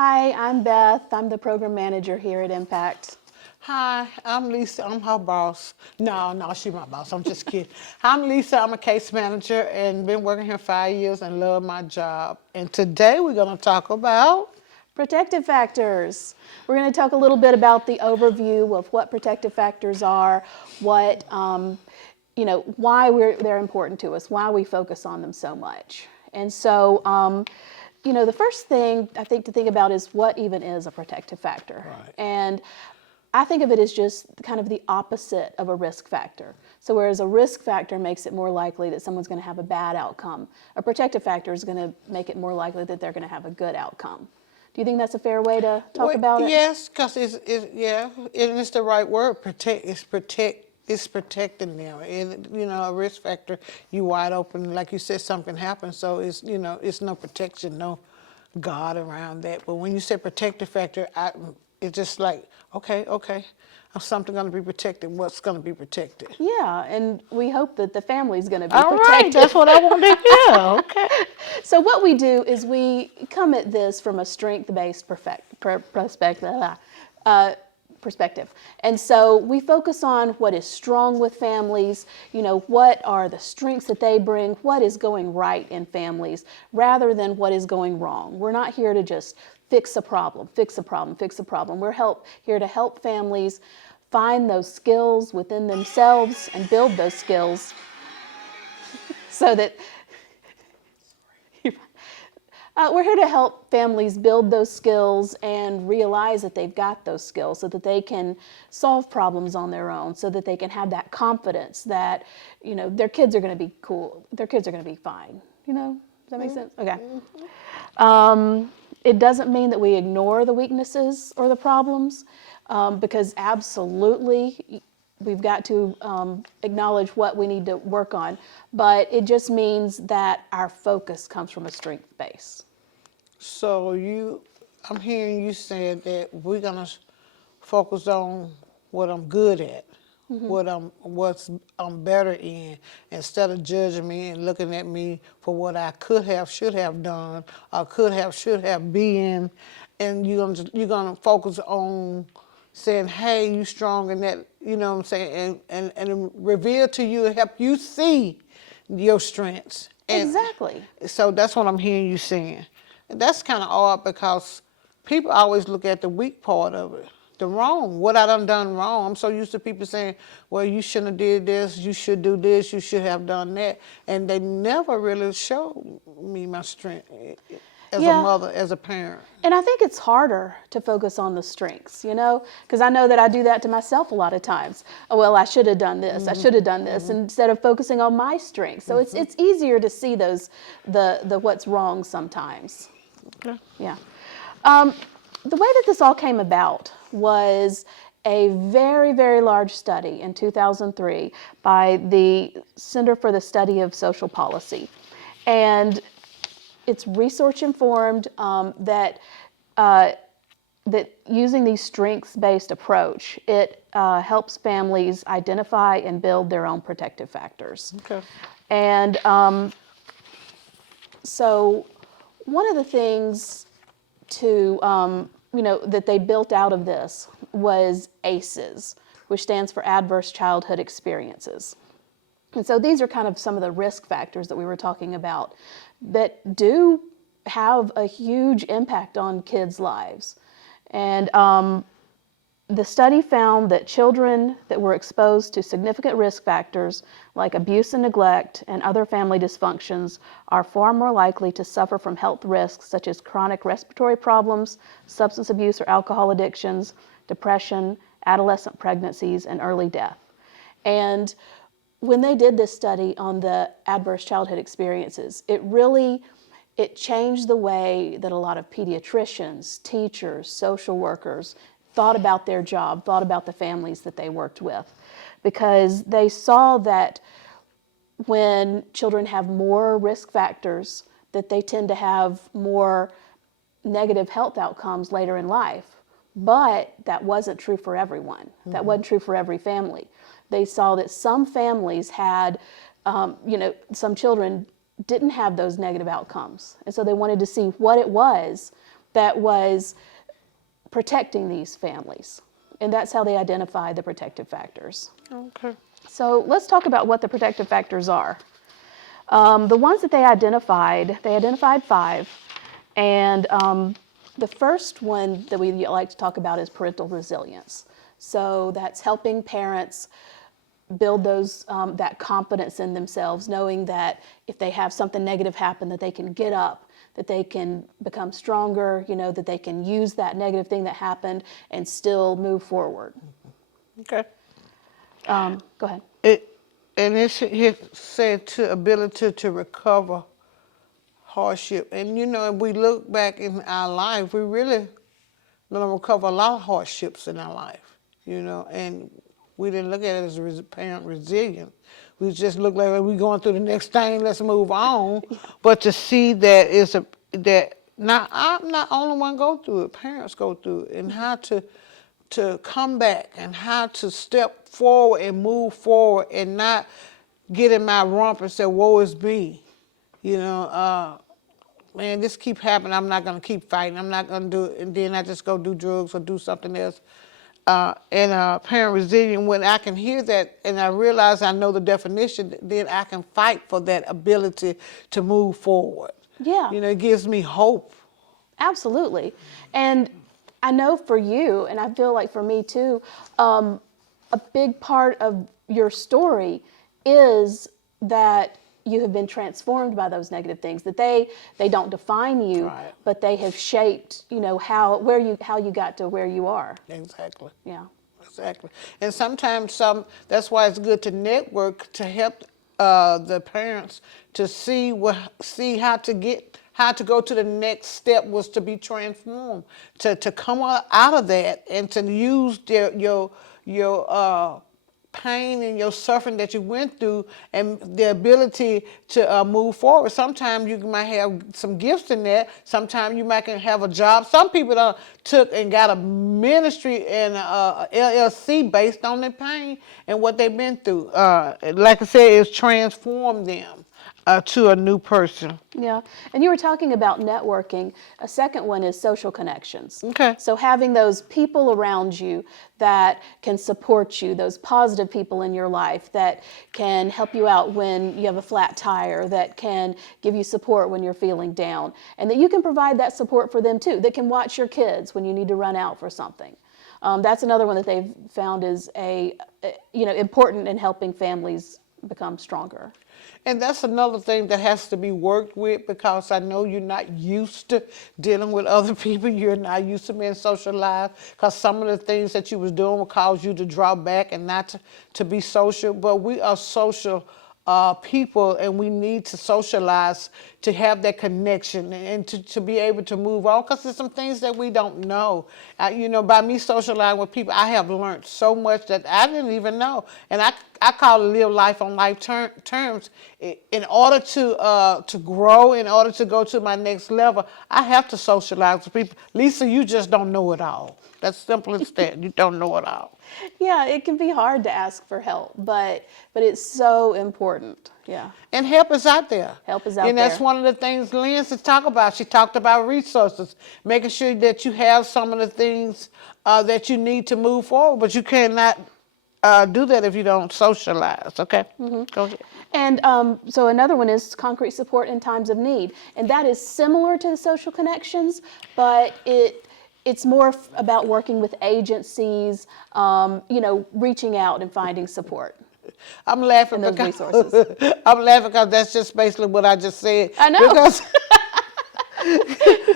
Hi, I'm Beth. I'm the program manager here at Impact. Hi, I'm Lisa. I'm her boss. No, she's my boss. I'm just kidding. I'm Lisa. I'm a case manager and been working here 5 years and love my job. And today we're going to talk about Protective factors. We're going to talk a little bit about the overview of what protective factors are, what, why they're important to us, why we focus on them so much. And so, the first thing I think to think about is what even is a protective factor. Right. And I think of it as just kind of the opposite of a risk factor. So whereas a risk factor makes it more likely that someone's going to have a bad outcome, a protective factor is going to make it more likely that they're going to have a good outcome. Do you think that's a fair way to talk about it? Yes, because it's the right word. It's protecting them. And, a risk factor, you wide open, like you said, something happens. So it's no protection, no guard around that. But when you say protective factor, it's just like, okay, something going to be protected. What's going to be protected? Yeah, and we hope that the family's going to be All protected. right, that's what I want to hear. Okay. So what we do is we come at this from a strength-based perspective. And so we focus on what is strong with families, what are the strengths that they bring, what is going right in families, rather than what is going wrong. We're not here to just fix a problem. We're here to help families find those skills within themselves and build those skills so that we're here to help families build those skills and realize that they've got those skills so that they can solve problems on their own, so that they can have that confidence that, their kids are going to be cool, their kids are going to be fine. Does that make sense? Okay. It doesn't mean that we ignore the weaknesses or the problems, because absolutely we've got to acknowledge what we need to work on, but it just means that our focus comes from a strength base. So I'm hearing you saying that we're gonna focus on what I'm good at, what I'm better in, instead of judging me and looking at me for what I could have, should have done, or should have been, and you're gonna focus on saying, hey, you strong in that, you know what I'm saying, and reveal to you, help you see your strengths. Exactly. So that's what I'm hearing you saying. And that's kind of odd because people always look at the weak part of it, the wrong, what I done wrong. I'm so used to people saying, well, you shouldn't have did this, you should do this, you should have done that. And they never really showed me my strength as a mother, as a parent. And I think it's harder to focus on the strengths, because I know that I do that to myself a lot of times. Oh, well, I should have done this, I should have done this, instead of focusing on my strengths. So it's easier to see the what's wrong sometimes. Okay. Yeah. The way that this all came about was a very, very large study in 2003 by the Center for the Study of Social Policy. And it's research informed, that using these strengths-based approach, it helps families identify and build their own protective factors. Okay. And so one of the things that they built out of this was ACEs, which stands for Adverse Childhood Experiences. And so these are kind of some of the risk factors that we were talking about that do have a huge impact on kids' lives. And the study found that children that were exposed to significant risk factors like abuse and neglect and other family dysfunctions are far more likely to suffer from health risks such as chronic respiratory problems, substance abuse or alcohol addictions, depression, adolescent pregnancies, and early death. And when they did this study on the adverse childhood experiences, it changed the way that a lot of pediatricians, teachers, social workers thought about their job, thought about the families that they worked with, because they saw that when children have more risk factors, that they tend to have more negative health outcomes later in life. But that wasn't true for everyone. That wasn't true for every family. They saw that some families had, some children didn't have those negative outcomes. And so they wanted to see what it was that was protecting these families. And that's how they identified the protective factors. Okay. So let's talk about what the protective factors are. The ones that they identified 5. And the first one that we like to talk about is parental resilience. So that's helping parents build those that confidence in themselves, knowing that if they have something negative happen, that they can get up, that they can become stronger, that they can use that negative thing that happened and still move forward. Okay. Go ahead. It said to ability to recover hardship. And if we look back in our life, we really gonna recover a lot of hardships in our life, and we didn't look at it as parent resilient. We just look like we're going through the next thing, let's move on. But to see that not I'm not the only one go through it, parents go through it, and how to come back and how to step forward and move forward and not get in my rump and say, woe is me. Man, this keep happening, I'm not going to keep fighting, I'm not going to do it, and then I just go do drugs or do something else. Parent resilient, when I can hear that and I realize I know the definition, then I can fight for that ability to move forward. Yeah. It gives me hope. Absolutely. And I know for you, and I feel like for me too, a big part of your story is that you have been transformed by those negative things, that they don't define you, Right. but they have shaped, how you got to where you are. Exactly. Yeah. Exactly. And sometimes that's why it's good to network to help the parents to see how to go to the next step was to be transformed, to come out of that and to use your pain and your suffering that you went through and the ability to move forward. Sometimes you might have some gifts in there. Sometimes you might have a job. Some people took and got a ministry and a LLC based on their pain and what they've been through. Like I said, it's transformed them to a new person. Yeah. And you were talking about networking. A second one is social connections. Okay. So having those people around you that can support you, those positive people in your life that can help you out when you have a flat tire, that can give you support when you're feeling down, and that you can provide that support for them too, that can watch your kids when you need to run out for something. That's another one that they've found is important in helping families become stronger. And that's another thing that has to be worked with, because I know you're not used to dealing with other people. You're not used to being socialized, because some of the things that you was doing will cause you to draw back and not to be social. But we are social people, and we need to socialize to have that connection and to be able to move on, because there's some things that we don't know. By me socializing with people, I have learned so much that I didn't even know. And I call it live life on life terms. In order to grow, in order to go to my next level, I have to socialize with people. Lisa, you just don't know it all. That's simple as that. You don't know it all. Yeah, it can be hard to ask for help, but it's so important. Yeah. And help is out there. Help is out there. And that's one of the things Lindsay talked about. She talked about resources, making sure that you have some of the things that you need to move forward, but you cannot do that if you don't socialize, okay? Mm-hmm. Go ahead. And so another one is concrete support in times of need. And that is similar to the social connections, but it's more about working with agencies, reaching out and finding support. I'm laughing those because resources. I'm laughing because that's just basically what I just said. I know.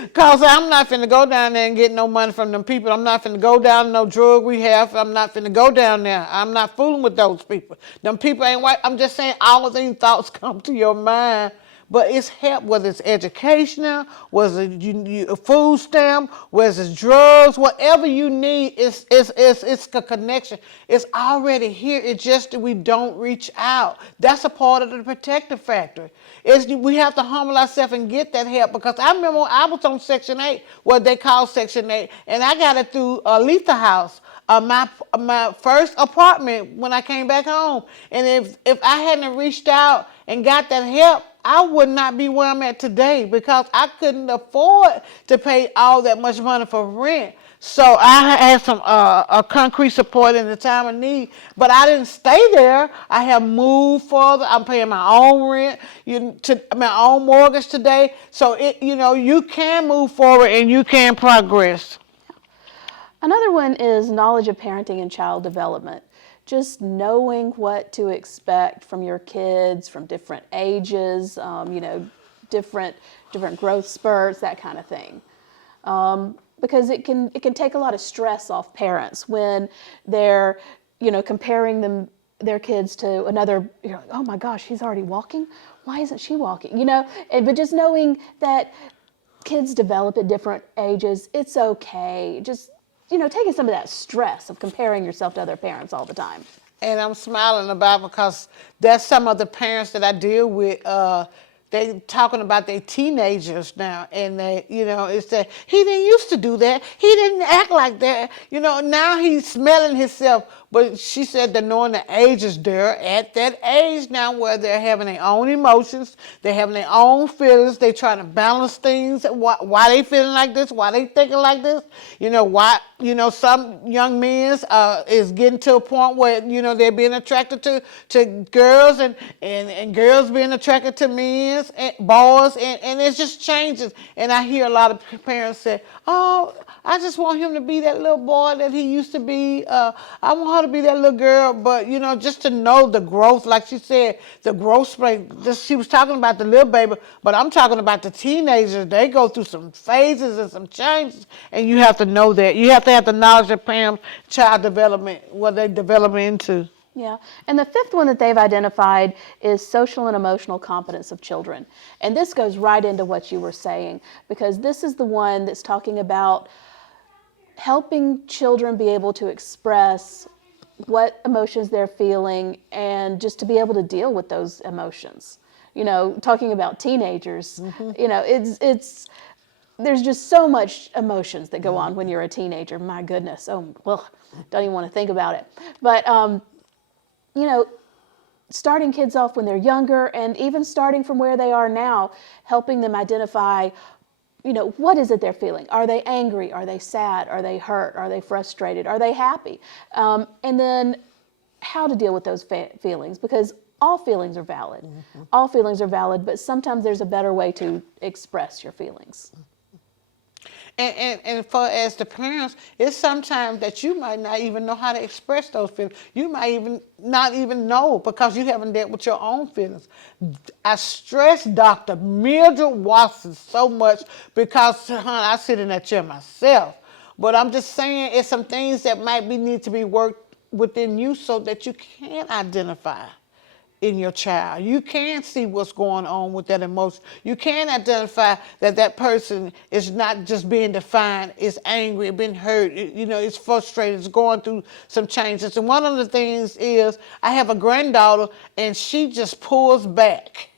Because I'm not finna go down there and get no money from them people. I'm not finna go down no drug rehab. I'm not finna go down there. I'm not fooling with those people. Them people ain't white. I'm just saying all of these thoughts come to your mind. But it's help, whether it's educational, whether it's a food stamp, whether it's drugs, whatever you need, it's a connection. It's already here. It's just that we don't reach out. That's a part of the protective factor. We have to humble ourselves and get that help, because I remember when I was on Section 8, what they call Section 8, and I got it through Letha House. My first apartment when I came back home. And if I hadn't reached out and got that help, I would not be where I'm at today because I couldn't afford to pay all that much money for rent. So I had some a concrete support in the time of need, but I didn't stay there. I have moved further. I'm paying my own rent, my own mortgage today. So you can move forward and you can progress. Another one is knowledge of parenting and child development. Just knowing what to expect from your kids from different ages, different growth spurts, that kind of thing. Because it can take a lot of stress off parents when they're comparing their kids to another. You're like, oh my gosh, he's already walking. Why isn't she walking? But just knowing that kids develop at different ages, it's okay. Just taking some of that stress of comparing yourself to other parents all the time. And I'm smiling about it because that's some of the parents that I deal with. They talking about their teenagers now, and it's that he didn't used to do that. He didn't act like that. Now he's smelling himself. But she said that knowing the ages, they're at that age now where they're having their own emotions, they're having their own feelings, they're trying to balance things. Why they feeling like this? Why they thinking like this? Why? Some young men is getting to a point where they're being attracted to girls, and girls being attracted to men and boys, and it just changes. And I hear a lot of parents say, "Oh, I just want him to be that little boy that he used to be. I want her to be that little girl." But just to know the growth, like she said, the growth rate. She was talking about the little baby, but I'm talking about the teenagers. They go through some phases and some changes, and you have to know that. You have to have the knowledge of parents' child development, what they develop into. Yeah, and the fifth one that they've identified is social and emotional competence of children. And this goes right into what you were saying, because this is the one that's talking about helping children be able to express what emotions they're feeling and just to be able to deal with those emotions. Talking about teenagers, it's there's just so much emotions that go on when you're a teenager. My goodness. Oh, well, don't even want to think about it. But starting kids off when they're younger and even starting from where they are now, helping them identify, what is it they're feeling? Are they angry? Are they sad? Are they hurt? Are they frustrated? Are they happy? And then how to deal with those feelings, because all feelings are valid. Mm-hmm. All feelings are valid, but sometimes there's a better way to express your feelings. And for as the parents, it's sometimes that you might not even know how to express those feelings. You might not even know because you haven't dealt with your own feelings. I stress Dr. Mildred Watson so much because, I sit in that chair myself. But I'm just saying it's some things that might need to be worked within you so that you can identify in your child. You can see what's going on with that emotion. You can identify that person is not just being defined, is angry, been hurt, it's frustrated, it's going through some changes. And one of the things is I have a granddaughter and she just pulls back.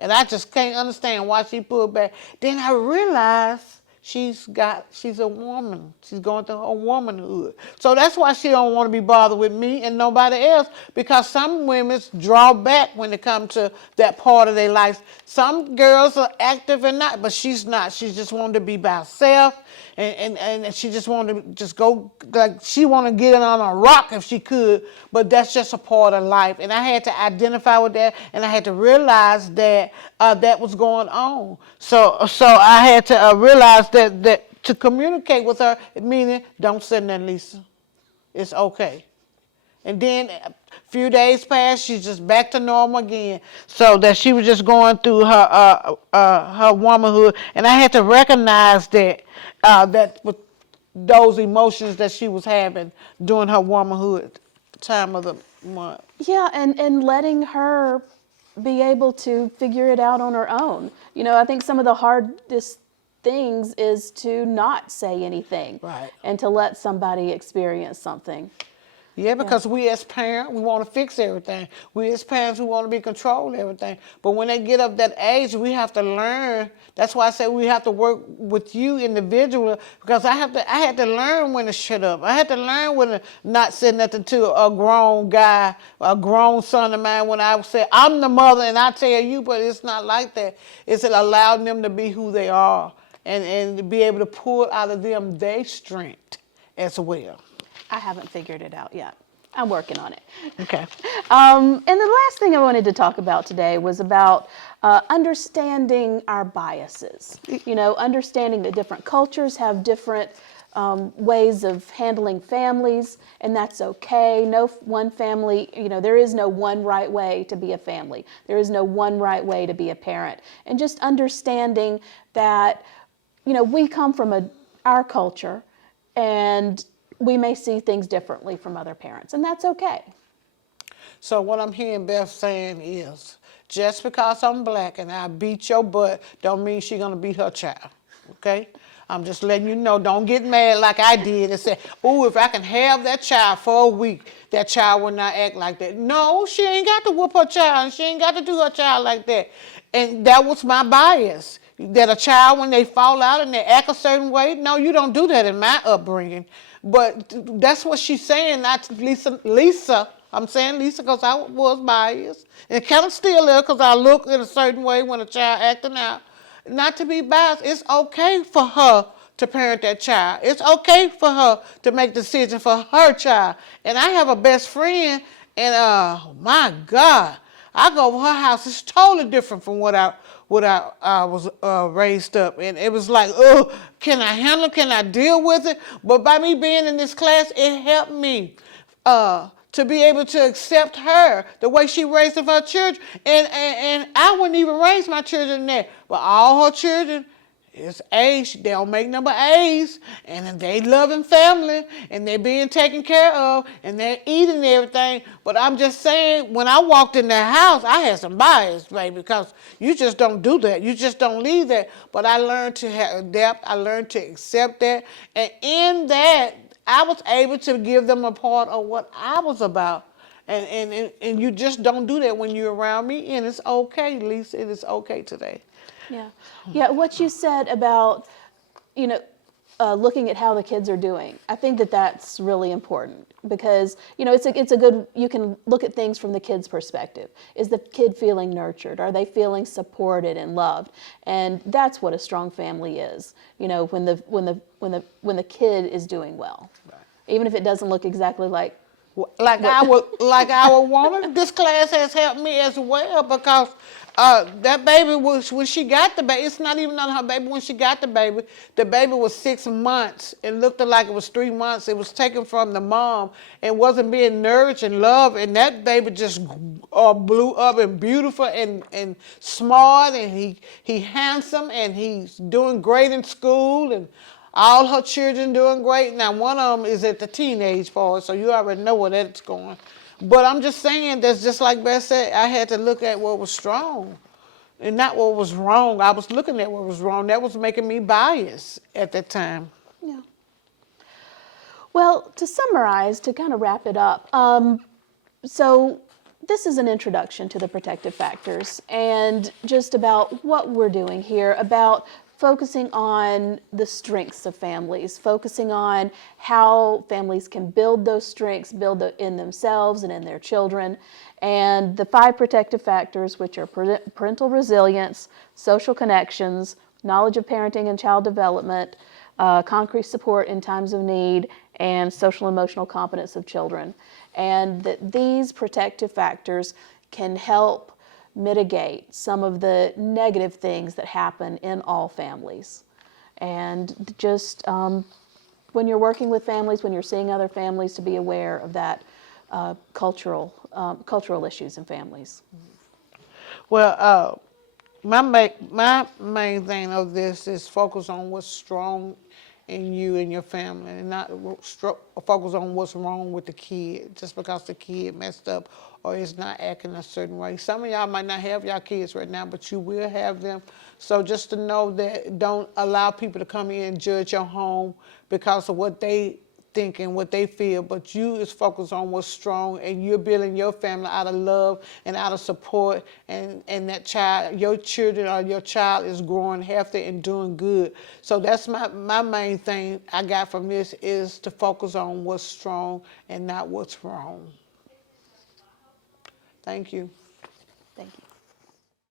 And I just can't understand why she pulled back. Then I realized she's a woman. She's going through her womanhood. So that's why she don't want to be bothered with me and nobody else, because some women draw back when it comes to that part of their life. Some girls are active and not, but she's not. She just wanted to be by herself, and she just wanted to just go, like she wanted to get in on a rock if she could, but that's just a part of life. And I had to identify with that, and I had to realize that that was going on. So I had to realize that to communicate with her, meaning don't send that, Lisa. It's okay. And then a few days passed, she's just back to normal again. So that she was just going through her womanhood, and I had to recognize that with those emotions that she was having during her womanhood time of the month. Yeah, and letting her be able to figure it out on her own. I think some of the hardest things is to not say anything, right, and to let somebody experience something. Yeah, because we as parents, we want to fix everything. We as parents, we want to be control everything. But when they get up that age, we have to learn. That's why I say we have to work with you individually, because I had to learn when to shut up. I had to learn when to not say nothing to a grown guy, a grown son of mine, when I say, I'm the mother and I tell you, but it's not like that. It's allowing them to be who they are and to be able to pull out of them their strength as well. I haven't figured it out yet. I'm working on it. Okay. And the last thing I wanted to talk about today was about understanding our biases. You know, understanding that different cultures have different ways of handling families, and that's okay. No one family, you know, there is no one right way to be a family. There is no one right way to be a parent. And just understanding that, you know, we come from our culture, and we may see things differently from other parents, and that's okay. So what I'm hearing Beth saying is, just because I'm black and I beat your butt, don't mean she's gonna beat her child, okay? I'm just letting you know, don't get mad like I did and say, oh, if I can have that child for a week, that child will not act like that. No, she ain't got to whoop her child, and she ain't got to do her child like that. And that was my bias, that a child, when they fall out and they act a certain way, no, you don't do that in my upbringing. But that's what she's saying, not Lisa. I'm saying Lisa because I was biased and kind of still is because I look in a certain way when a child acting out. Not to be biased. It's okay for her to parent that child. It's okay for her to make decisions for her child. And I have a best friend, and my God, I go to her house. It's totally different from what I was raised up. And it was like, oh, can I handle it? Can I deal with it? But by me being in this class, it helped me to be able to accept her, the way she raised her children. And I wouldn't even raise my children there. But all her children is A's. They don't make number A's. And they loving family. And they being taken care of. And they're eating everything. But I'm just saying, when I walked in that house, I had some bias, baby, because you just don't do that. You just don't leave that. But I learned to adapt. I learned to accept that. And in that, I was able to give them a part of what I was about. And you just don't do that when you're around me. And it's okay, Lisa. It is okay today. Yeah. Yeah, what you said about, you know, looking at how the kids are doing, I think that that's really important because, you know, it's a good, you can look at things from the kid's perspective. Is the kid feeling nurtured? Are they feeling supported and loved? And that's what a strong family is, you know, when the kid is doing well. Right. Even if it doesn't look exactly like our woman. This class has helped me as well because that baby was, when she got the baby, it's not even on her baby when she got the baby was 6 months. It looked like it was 3 months. It was taken from the mom and wasn't being nourished and loved, and that baby just blew up and beautiful and smart, and he handsome, and he's doing great in school, and all her children doing great. Now, one of them is at the teenage part, so you already know where that's going. But I'm just saying, that's just like Beth said, I had to look at what was strong and not what was wrong. I was looking at what was wrong. That was making me biased at that time. Yeah. Well, to summarize, to kind of wrap it up, so this is an introduction to the protective factors and just about what we're doing here, about focusing on the strengths of families, focusing on how families can build those strengths, build in themselves and in their children, and the 5 protective factors, which are parental resilience, social connections, knowledge of parenting and child development, concrete support in times of need, and social emotional competence of children. And that these protective factors can help mitigate some of the negative things that happen in all families. And just when you're working with families, when you're seeing other families, to be aware of that cultural issues in families. Well, my main thing of this is focus on what's strong in you and your family, and not focus on what's wrong with the kid just because the kid messed up or is not acting a certain way. Some of y'all might not have y'all kids right now, but you will have them. So just to know that, don't allow people to come in and judge your home because of what they thinking, what they feel, but you is focused on what's strong, and you're building your family out of love and out of support, and that child, your children or your child is growing healthy and doing good. So that's my main thing I got from this, is to focus on what's strong and not what's wrong. Thank you. Thank you.